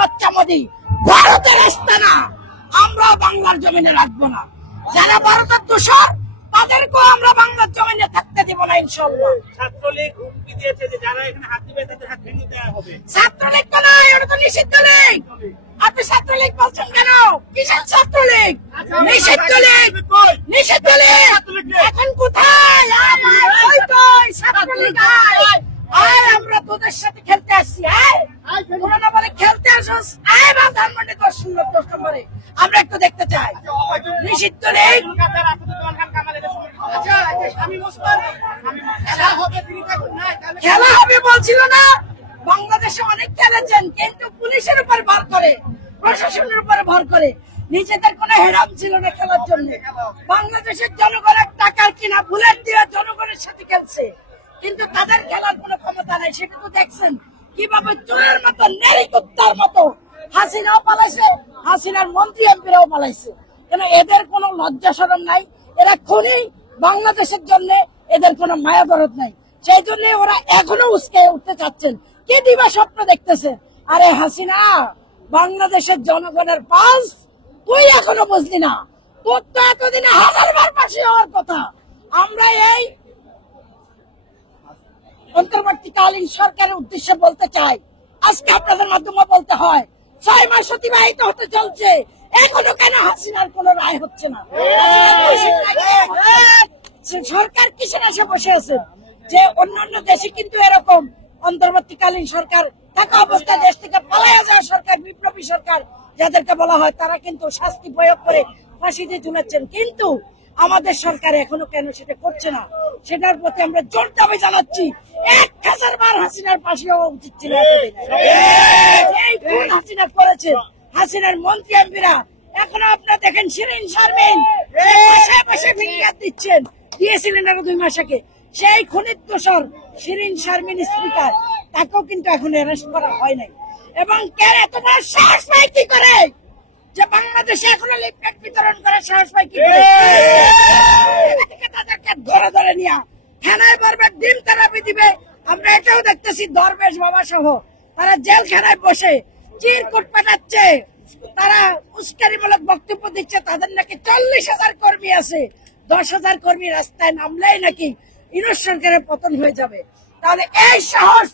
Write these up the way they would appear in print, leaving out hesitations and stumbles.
বাচ্চা মোদি ভারতের আস্তানা আমরা বাংলার জমিনে রাখবো না। যারা ভারতের দোষর তাদেরকেও আমরা বাংলার জমিনে থাকতে দিব না ইনশাআল্লাহ। ছাত্রলীগ হুমকি দিয়েছে যে যারা এখানে হাত দিবে তাদের হাত ভেঙে দেওয়া হবে। ছাত্রলীগ তো নয়, ওটা তো নিষিদ্ধ লীগ। আপনি ছাত্রলীগ বলছেন কেন? কিসের ছাত্রলীগ? নিষিদ্ধ লীগ, নিষিদ্ধ লীগ। এখন কোথায়? ছাত্রলীগ আর আমরা তোদের সাথে খেলতে আসছি। পুরোনো বলে খেলতে আসছ, ধানমন্ডি 10 নম্বরে আমরা একটু দেখতে চাই। নিষিদ্ধ লীগ খেলা হবে বলছিল না? বাংলাদেশে অনেক খেলেছেন, কিন্তু পুলিশের উপর ভর করে, প্রশাসনের উপর ভর করে, নিজেদের কোনো হেরাম ছিল না খেলার জন্য। বাংলাদেশের জনগণের টাকার কিনা বুলেট দিয়ে জনগণের সাথে খেলছে, কিন্তু তাদের খেলার কোনো ক্ষমতা নাই। সেটা তো দেখছেন কিভাবে চোরের মতো নেড়িকুত্তার মতো হাসিনাও পালাইছে, হাসিনার মন্ত্রী এমপিরাও পালাইছে। কেন এদের কোনো লজ্জা শরম নাই? এরা খুনি, বাংলাদেশের জন্য এদের কোনো মায়া দরদ নাই। সেই জন্য ওরা এখনো উস্কে উঠতে চাচ্ছেন। কি দিবা স্বপ্ন দেখতেছে? আরে হাসিনা, বাংলাদেশের জনগণের পাস তুই এখনো বুঝলি না? তোর তো এতদিনে 1000বার পাশে হওয়ার কথা। আমরা এই অন্তর্বর্তীকালীন সরকারের উদ্দেশ্যে বলতে চাই, আজকে আপনাদের মাধ্যমে বলতে হয়, 6 মাস অতিবাহিত হতে চলছে, এখনো কেন হাসিনার কোন রায় হচ্ছে না? সরকার কিসের এসে বসে আছে? যে অন্যান্য দেশে কিন্তু এরকম অন্তর্বর্তীকালীন সরকার থাকা অবস্থায় দেশ থেকে পালাইয়া যাওয়া সরকার, বিপ্লবী সরকার যাদেরকে বলা হয়, তারা কিন্তু শাস্তি প্রয়োগ করে ফাঁসিতে ঝুলাচ্ছেন। কিন্তু আমাদের সরকার এখনো কেন সেটা করছে না? সেটার প্রতি আমরা জোর দাবি জানাচ্ছি। 1000 বার হাসিনার পাশে হওয়া উচিত ছিল। এই কোন হাসিনা করেছে? হাসিনার মন্ত্রী এমপিরা এখনো আপনারা দেখেন শিরিন শারমিন বসে বসে ফিরিয়ে দিচ্ছেন, দিয়েছিলেন আরো 2 মাস আগে। সেই খুনির দোষর শিরিন শারমিন স্পিকার, তাকেও কিন্তু এখন অ্যারেস্ট করা হয় নাই। এবং কেন তোমার সাহস পায় কি করে যে বাংলাদেশে এখনো লিফলেট বিতরণ করে? সাহস পায় কি করে? তাদেরকে ধরে ধরে নিয়ে থানায় পারবে, ডিম থেরাপি দিবে। আমরা এটাও দেখতেছি দরবেশ বাবা সহ তারা জেলখানায় বসে চিরকুট পাঠাচ্ছে, তারা উস্কানিমূলক বক্তব্য দিচ্ছে। তাদের নাকি 40,000 কর্মী আছে, 10,000 কর্মী রাস্তায় নামলেই নাকি ইউনুস সরকারের পতন হয়ে যাবে। তাহলে এই সাহস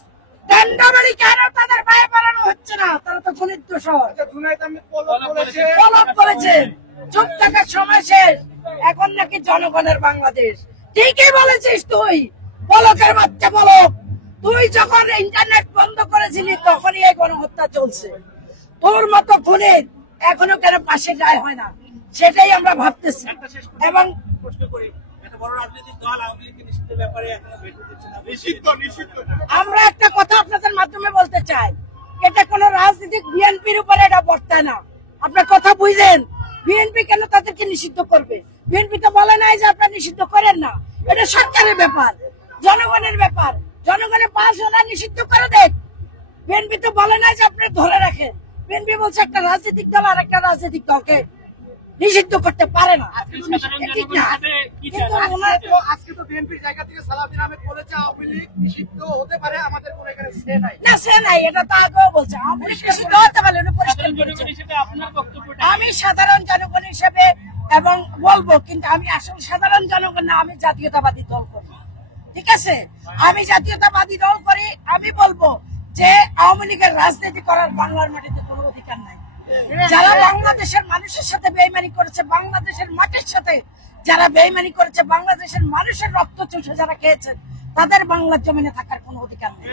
দণ্ডবাড়ি কেন তাদের পায়ে পালানো হচ্ছে না? তারা তো খুনির দোষর। পলক করেছেন, চুপ থাকার সময় শেষ। এখন নাকি জনগণের বাংলাদেশ। ঠিকই বলেছিস তুই, পলকের বাচ্চা পলক। তুই যখন ইন্টারনেট বন্ধ করেছিলি তখনই এই গণহত্যা চলছে। তোর মতো খুনির এখনো কেন পাশে যায় হয় না, সেটাই আমরা ভাবতেছি। এবং আমরা একটা কথা আপনাদের মাধ্যমে বলতে চাই, এটা কোন রাজনীতিক বিএনপির উপরে এটা বর্তায় না। আপনার কথা বুঝলেন? বিএনপি কেন তাদেরকে নিষিদ্ধ করবে? বিএনপি তো বলে নাই যে আপনারা নিষিদ্ধ করেন না। এটা সরকারের ব্যাপার, জনগণের ব্যাপার। জনগণের পাশ ওরা নিষিদ্ধ করে দেখ। বিএনপি তো বলে নাই যে আপনি ধরে রাখেন। বিএনপি বলছে একটা রাজনৈতিক দল আর একটা রাজনৈতিক দলকে নিষিদ্ধ করতে পারে না। আজকে তো বিএনপির জায়গা থেকে সালাউদ্দিন আহমেদ বলেছে আওয়ামী লীগ নিষিদ্ধ হতে পারে, আমাদের কোনো এখানে সে নাই। না, সে নাই, এটা তো আগেও বলছে আওয়ামী লীগ নিষিদ্ধ হতে পারে। আমি সাধারণ জনগণ হিসেবে এবং বলবো, কিন্তু আমি আসলে সাধারণ জনগণ না, আমি জাতীয়তাবাদী দল করি। ঠিক আছে, আমি জাতীয়তাবাদী দল করি। আমি বলবো যে আওয়ামী লীগের রাজনীতি করার বাংলার মাটিতে কোনো অধিকার নাই। যারা বাংলাদেশের মানুষের সাথে বেইমানি করেছে, বাংলাদেশের মাটির সাথে যারা বেইমানি করেছে, বাংলাদেশের মানুষের রক্ত চুষে যারা খেয়েছেন, তাদের বাংলার জমিনে থাকার কোনো অধিকার নেই,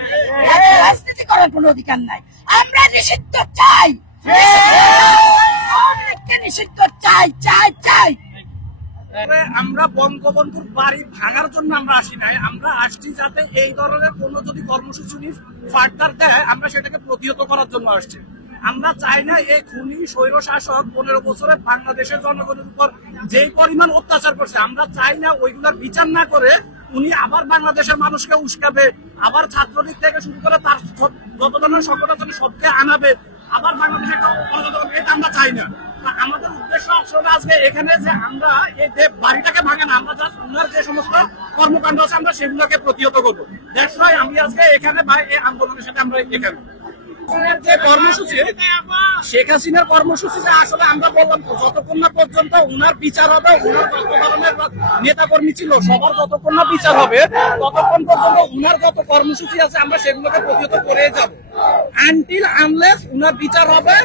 রাজনীতি করার কোনো অধিকার নাই। আমরা নিষিদ্ধ চাই, নিষিদ্ধ চাই চাই চাই। আমরা বঙ্গবন্ধুর বাড়ি ভাঙার জন্য আমরা আসি নাই, আমরা আসছি যাতে এই ধরনের কোন যদি কর্মসূচি ফার্দার দেয় আমরা সেটাকে প্রতিহত করার জন্য আসছি। আমরা চাই না এই খুনি স্বৈর শাসক 15 বছরে বাংলাদেশের জনগণের উপর যে পরিমাণ অত্যাচার করছে, আমরা চাই না ওইগুলোর বিচার না করে উনি আবার বাংলাদেশের মানুষকে উস্কাবে, আবার ছাত্রলীগ থেকে শুরু করে তার যত ধরনের সংগঠন সবকে আনাবে, আবার বাংলাদেশে এটা আমরা চাই না। আমাদের উদ্দেশ্য আসলে আজকে এখানে যে আমরা এই বাড়িটাকে ভাঙা না, আমরা জাস্ট ওনার যে সমস্ত কর্মকাণ্ড আছে আমরা সেগুলোকে প্রতিহত করবো। দ্যাটস ওয়াই আমি আজকে এখানে বা এই আন্দোলনের সাথে আমরা এখানে যে কর্মসূচি শেখ হাসিনার কর্মসূচিতে আসলে আমরা বললাম তো, যতক্ষণ না পর্যন্ত উনার বিচার হবে, উনার যত ধরনের নেতা কর্মী ছিল সবার যতক্ষণ না বিচার হবে, ততক্ষণ পর্যন্ত উনার যত কর্মসূচি আছে আমরা সেগুলোকে প্রতিহত করে যাব, আনটিল আনলেস উনার বিচার হবে।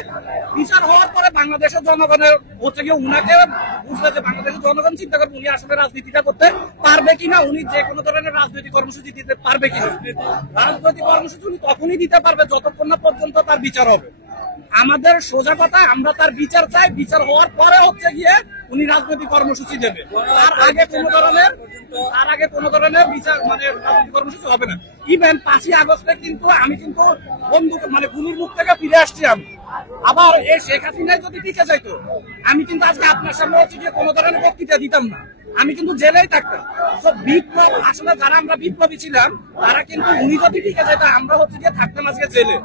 বিচার হওয়ার পরে বাংলাদেশের জনগণের হচ্ছে গিয়ে উনাকে বুঝতে, যে বাংলাদেশের জনগণ চিন্তা করবে উনি আসলে রাজনীতিটা করতে পারবে কিনা, উনি যে কোনো ধরনের রাজনৈতিক কর্মসূচি দিতে পারবে কিনা। রাজনৈতিক কর্মসূচি উনি তখনই দিতে পারবে যতক্ষণ না পর্যন্ত তার বিচার হবে। আমাদের সোজা কথা, আমরা তার বিচার চাই, বিচার হওয়ার পরে হচ্ছে গিয়ে উনি রাজনৈতিক কর্মসূচি দেবে, তার আগে কোনো ধরনের বিচার মানে রাজনৈতিক কর্মসূচি হবে না। ইভেন 5ই আগস্টে কিন্তু আমি কিন্তু বন্দুক মানে গুলির মুখ থেকে ফিরে আসছি আমি, আবার এই শেখ হাসিনায় যদি টিকে যাইতো আমি কিন্তু আজকে আপনার সামনে হচ্ছে গিয়ে কোনো ধরনের বক্তৃতা দিতাম না, আমি কিন্তু জেলেই থাকতাম। তো বিপ্লব আসলে যারা আমরা বিপ্লবী ছিলাম তারা কিন্তু উনি যদি টিকে যেত আমরা হচ্ছে গিয়ে থাকতাম আজকে জেলে।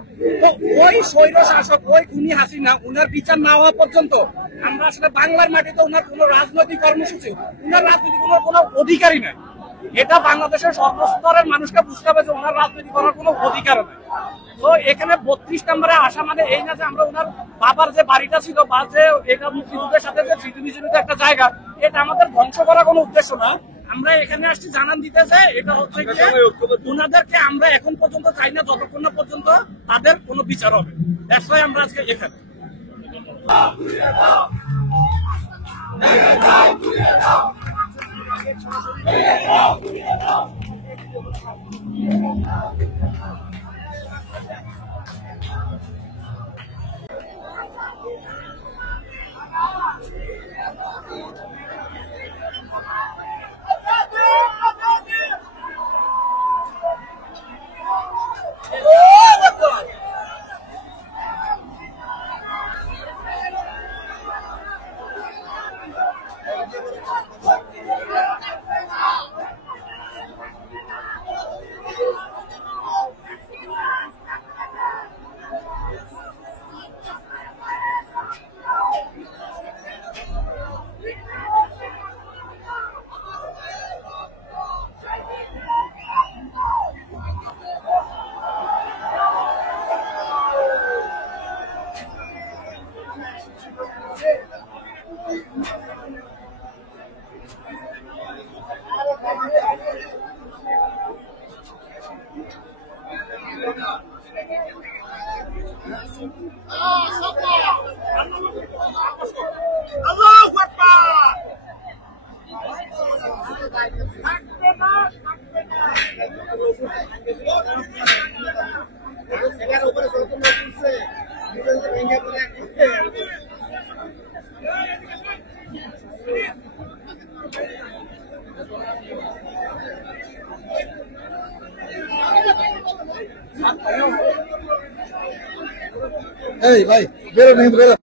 তো ওই স্বৈর শাসক, ওই খুনি হাসিনা, উনার বিচার না হওয়া পর্যন্ত আমরা আসলে বাংলার মাটিতে উনার কোনো রাজনৈতিক কর্মসূচি, উনার রাজনীতি কোনো অধিকারই নাই। এটা বাংলাদেশের সর্বস্তরের মানুষকে বুঝতে হবে যে ওনার রাজনীতি করার কোনো অধিকার নেই। তো এখানে 32 নম্বরে আসা মানে এই না যে আমরা ওনার বাবার যে বাড়িটা ছিল বা যে এটা মুক্তিযুদ্ধের সাথে যে স্মৃতিবিজড়িত একটা জায়গা, এটা আমাদের ধ্বংস করার কোনো উদ্দেশ্য না। আমরা এখানে আসছি জানান দিতে চাই, এটা হচ্ছে ওনাদেরকে আমরা এখন পর্যন্ত চাই না যতক্ষণ না পর্যন্ত তাদের কোনো বিচার হবে। দ্যাটস ওয়াই আমরা আজকে এখানে। এই ভাই বেরো নেই বেরো।